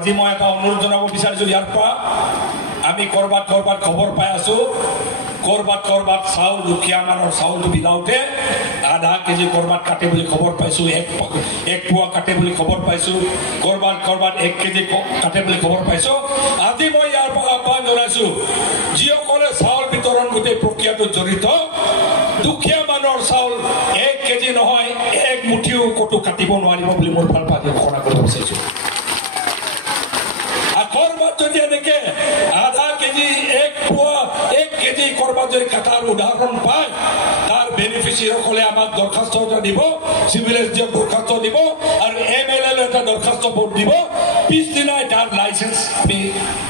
আজি মই এটা অনুৰোধ জনাব বিচাৰিছোঁ ইয়াৰ পৰা আমি কৰবাত খবৰ পাই আছো কৰবাত চাউল দুখীয়া মানুহৰ চাউলটো বিলাওঁতে আধা কেজি কৰবাত কাটে বুলি খবৰ পাইছোঁ এক পোৱা কাটে বুলি খবৰ পাইছোঁ কৰবাত 1 কেজি কাটে বুলি খবৰ পাইছোঁ আজি মই ইয়াৰ পৰা আহ্বান জনাইছোঁ যিসকলে চাউল বিতৰণ গোটেই প্ৰক্ৰিয়াটোত জড়িত দুখীয়া মানুহৰ চাউল 1 কেজি নহয় 1 মুঠিও কতো কাটিব নোৱাৰিব বুলি মোৰ ফালৰ পৰা ঘোষণা কৰিব বিচাৰিছোঁ করবাত যদি এনেকে আধা কেজি 1 কেজি করবাত যদি কাটার উদাহরণ পায় তার বেনিফিশিয়ারি আমাক দরখাস্ত দিব সিভিল এসডিও দরখাস্ত দিব আর এমএলএ এটা দরখাস্ত ভোট দিব পিছদিনাই তার লাইসেন্স আমি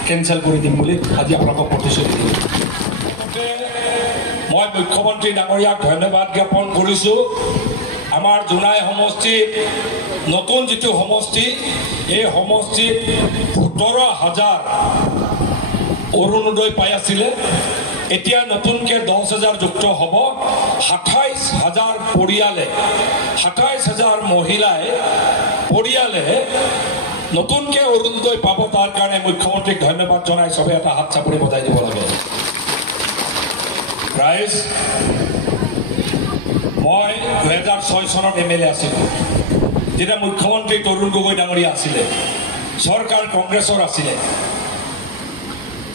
ক্যান্সেল করে দিম বলে আজি আপনাকে প্রতিশ্রুতি দিম মই মুখ্যমন্ত্রী ডাঙরিয়াক ধন্যবাদ জ্ঞাপন কৰিছো আমাৰ জোনাই সমষ্টি নতুন যেটো সমষ্টি এই সমষ্টিত 17,000 অৰুণোদয় পাই আছিল এতিয়া নতুনকে 10,000 যুক্ত হ'ব 27,000 পৰিয়ালে 27,000 মহিলাই পৰিয়ালে নতুনকে অৰুণোদয় পাব তাৰ কাৰণে মুখ্যমন্ত্ৰীক ধন্যবাদ জনাই সবে এটা হাত চাপৰি বজাই দিব লাগে ৰাইজ মই 2006 চনত এমএলএ আছিলোঁ যেটা মুখ্যমন্ত্রী তরুণ গগৈ ডাঙরিয়া আছিলে সরকার কংগ্রেসর আছিলে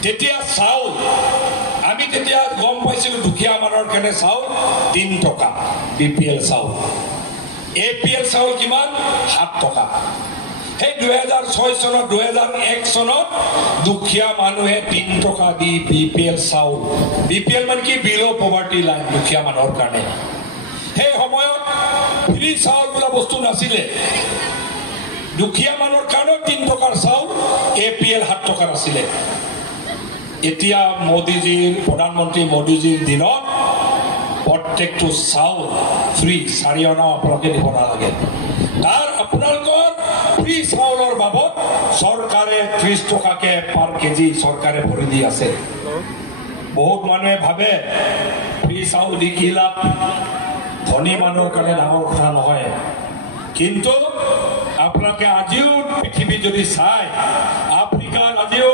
তেতিয়া চাউল আমি তেতিয়া গম পাইছিলো দুখীয়া মানুহৰ কাৰণে চাউল 3 টকা বিপিএল চাউল এপিএল চাউল কিমান 7 টকা সেই 2006 চনত 2001 চনত দুখীয়া মানুহে 3 টকা দি বিপিএল চাউল বিপিএল মানে কি বিলো পভাৰ্টি লাইন দুখীয়া মানুহৰ কাৰণে সেই সময়ত ফ্ৰী চাউল বোলা বস্তু নাছিলে দুখীয়া মানুহৰ কাৰণে 3 টকাৰ চাউল এপিএল 7 টকাৰ আছিলে এতিয়া মোদীজীৰ প্ৰধানমন্ত্ৰী মোদীজীৰ দিনত প্ৰত্যেকটো চাউল ফ্ৰী 4 অনা আপোনালোকে দিব নালাগে তাৰ আপোনালোকৰ ফ্ৰী চাউলৰ বাবদ চৰকাৰে 30 টকাকে পাৰ কেজি চৰকাৰে ভৰি দি আছে বহুত মানুহে ভাবে ফ্ৰী চাউল দি কি লাভ ধনী মানুহৰ কাৰণে ডাঙৰ কথা নহয় কিন্তু আপোনালোকে আজিও পৃথিৱী যদি চাই আফ্ৰিকাৰ আজিও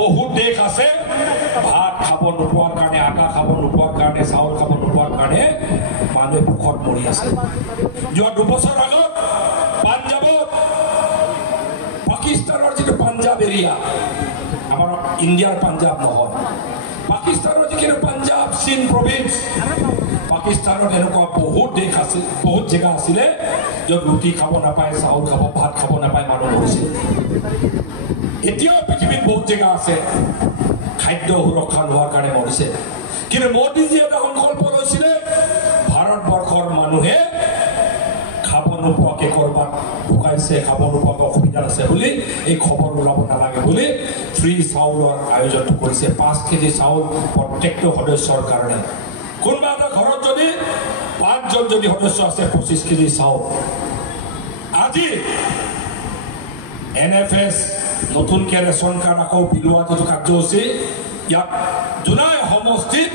বহুত দেশ আছে ভাত খাব নোপোৱাৰ কাৰণে আটা খাব নোপোৱাৰ কাৰণে চাউল খাব নোপোৱাৰ কাৰণে মানুহে ভোকত মৰি আছে যোৱা 2 বছৰ আগত পাঞ্জাবত পাকিস্তানৰ যিটো পাঞ্জাব এৰিয়া আমাৰ ইণ্ডিয়াৰ পাঞ্জাব নহয় পাকিস্তানৰ যিটো পাঞ্জাব সিন্ধ প্ৰভিন্স পাকিস্তানত এনেকুৱা বহুত দেশ আছে বহুত জেগা আছিলে য'ত ৰুটি খাব নাপায় চাউল খাব ভাত খাব নাপায় মানুহ মৰিছিল এতিয়াও পৃথিৱীত বহুত জেগা আছে খাদ্য সুৰক্ষা নোহোৱাৰ কাৰণে মৰিছে কিন্তু মোদীজীয়ে এটা সংকল্প লৈছিলে ভাৰতবৰ্ষৰ মানুহে খাব নোপোৱাকে কৰবাত ঢুকাইছে খাব নোপোৱাকে অসুবিধা আছে বুলি এই খবৰ ওলাব নালাগে বুলি ফ্ৰী চাউলৰ আয়োজনটো কৰিছে 5 কেজি চাউল প্ৰত্যেকটো সদস্যৰ কাৰণে কোনবা এটা ঘৰত যদি 5 জন যদি সদস্য আছে 25 কেজি চাউল আজি এনএফএস নতুনকে ৰেচন কাৰ্ড আকৌ বিলোৱা যিটো কাৰ্যসূচী ইয়াত জোনাই সমষ্টিত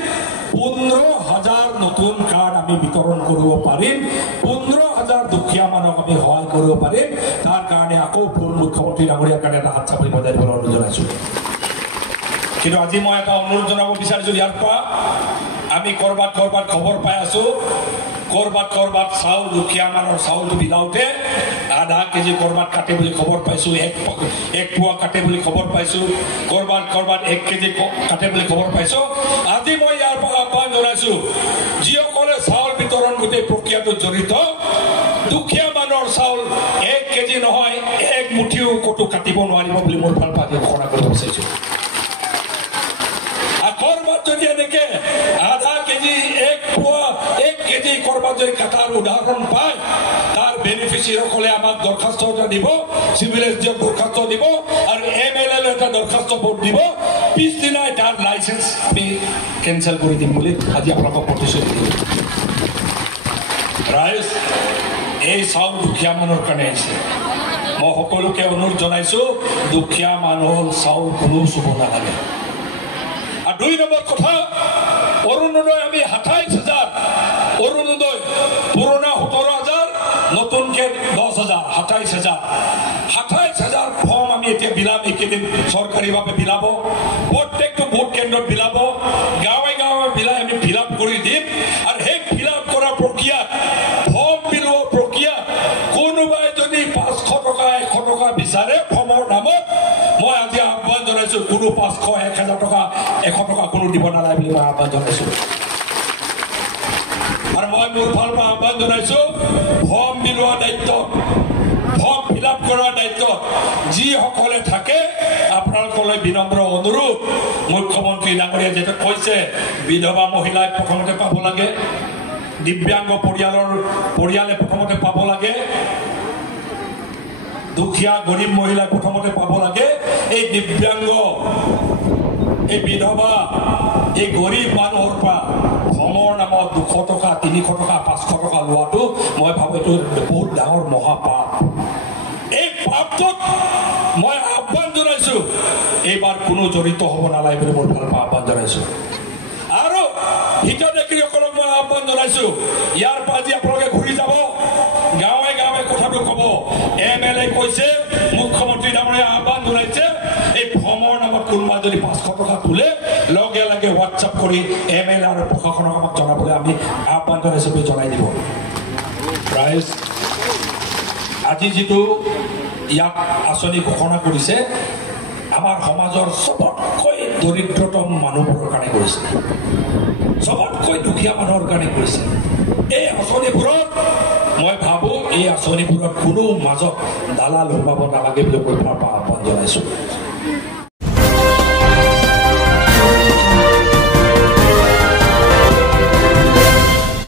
15,000 নতুন কাৰ্ড আমি বিতৰণ কৰিব পাৰিম 15,000 দুখীয়া মানুহক আমি সহায় কৰিব পাৰিম তাৰ কাৰণে আকৌ মুখ্যমন্ত্ৰী ডাঙৰীয়াৰ কাৰণে এটা হাত চাপৰি বজাই দিবলৈ অনুৰোধ জনাইছোঁ কিন্তু আজি মই এটা অনুৰোধ জনাব বিচাৰিছোঁ ইয়াৰ পৰা আমি কৰবাত খবৰ পাই আছো কৰবাত চাউল দুখীয়া মানুহৰ চাউলটো বিলাওঁতে আধা কেজি কৰবাত কাটে বুলি খবৰ পাইছোঁ 1 পোৱা কাটে বুলি খবৰ পাইছোঁ কৰবাত 1 কেজি কাটে বুলি খবৰ পাইছোঁ আজি মই ইয়াৰ পৰা আহ্বান জনাইছোঁ যিসকলে চাউল বিতৰণ গোটেই প্ৰক্ৰিয়াটোত জড়িত দুখীয়া মানুহৰ চাউল 1 কেজি নহয় 1 মুঠিও কতো কাটিব নোৱাৰিব বুলি মোৰ ফালৰ পৰা ঘোষণা কৰিব বিচাৰিছোঁ করবাত যদি এনেকে আধা কেজি 1 কেজি করবাত যদি কাটার উদাহরণ পায় তার বেনিফিশিয়ারি আমাক দরখাস্ত দিব সিভিল এসডিও দরখাস্ত দিব আর এমএলএ এটা দরখাস্ত ভোট দিব পিছদিনাই তার লাইসেন্স আমি ক্যান্সেল করে দিম বলে আজি আপনাকে প্রতিশ্রুতি দিম রাইজ এই চাউল দুখীয়া মানুহৰ কাৰণে আছে মই সকলোকে অনুৰোধ জনাইছোঁ দুখীয়া মানুহৰ চাউল কোনো চুব নালাগে আৰ 2 নম্বৰ কথা অৰুণোদয় আমি 27,000 অৰুণোদয় পুৰোনা 17,000 নতুনকে 10,000 27,000 ফৰ্ম আমি এতিয়া বিলাম, এইকেইদিন চৰকাৰীভাৱে বিলাব, প্ৰত্যেকটো ভোট কেন্দ্ৰত বিলাব, গাঁৱে গাঁৱে বিলাই আমি ফিল আপ কৰি দিম। আৰু সেই ফিল আপ কৰা প্ৰক্ৰিয়া, ফৰ্ম বিলোৱা প্ৰক্ৰিয়া, কোনোবাই যদি 500 টকা 100 টকা বিচাৰে ফৰ্মৰ নামত, মই আজি আহ্বান জনাইছো কোনো 500 1000 টকা 100 টকা কোনো দিব নালাগে বুলি মই আহ্বান জনাইছো। আৰু মই মোৰ ফালৰ পৰা আহ্বান জনাইছো, ফৰ্ম বিলোৱা দায়িত্ব, ফৰ্ম ফিল আপ কৰাৰ দায়িত্ব যিসকলে থাকে, আপোনালোকলৈ বিনম্ৰ অনুৰোধ, মুখ্যমন্ত্ৰী ডাঙৰীয়া যেটা কৈছে বিধৱা মহিলাই প্ৰথমতে পাব লাগে, দিব্যাংগ পৰিয়ালে প্ৰথমতে পাব লাগে, দুখীয়া গৰীব মহিলাই প্ৰথমতে পাব লাগে। এই দিব্যাংগ, এই বিধৱা, এই গৰীব মানুহৰ পৰা ফৰ্মৰ নামত 200 টকা 300 টকা 500 টকা লোৱাটো মই ভাবো এইটো বহুত ডাঙৰ মহাপাপ। এই পাপটোত মই আহ্বান জনাইছো এইবাৰ কোনো জড়িত হ'ব নালাগে বুলি মোৰ ফালৰ পৰা আহ্বান জনাইছো। আৰু হিতাধিকাৰীসকলক মই আহ্বান জনাইছো, ইয়াৰ পৰা আজি আপোনালোকে ঘূৰি যাব, গাঁৱে গাঁৱে কথাটো ক'ব। MLA কৈছে, মুখ্যমন্ত্ৰী ডাঙৰীয়া আহ্বান জনাইছে, এই ফৰ্মৰ নামত কোনোবা যদি 500 টকা তোলে লগে লগে হোৱাটছআপ কৰি MLA আৰু প্ৰশাসনক আমাক জনাবলৈ আমি আহ্বান জনাইছো বুলি জনাই দিব। ৰাইজ, আজি যিটো ইয়াক আঁচনি ঘোষণা কৰিছে, আমাৰ সমাজৰ চবতকৈ দৰিদ্ৰতম মানুহবোৰৰ কাৰণে কৰিছে, চবতকৈ দুখীয়া মানুহৰ কাৰণে কৰিছে। এই আঁচনিবোৰত মই ভাবো এই আঁচনিবোৰত কোনো মাজত দালাল সোমাব নালাগে বুলি মই আহ্বান জনাইছো।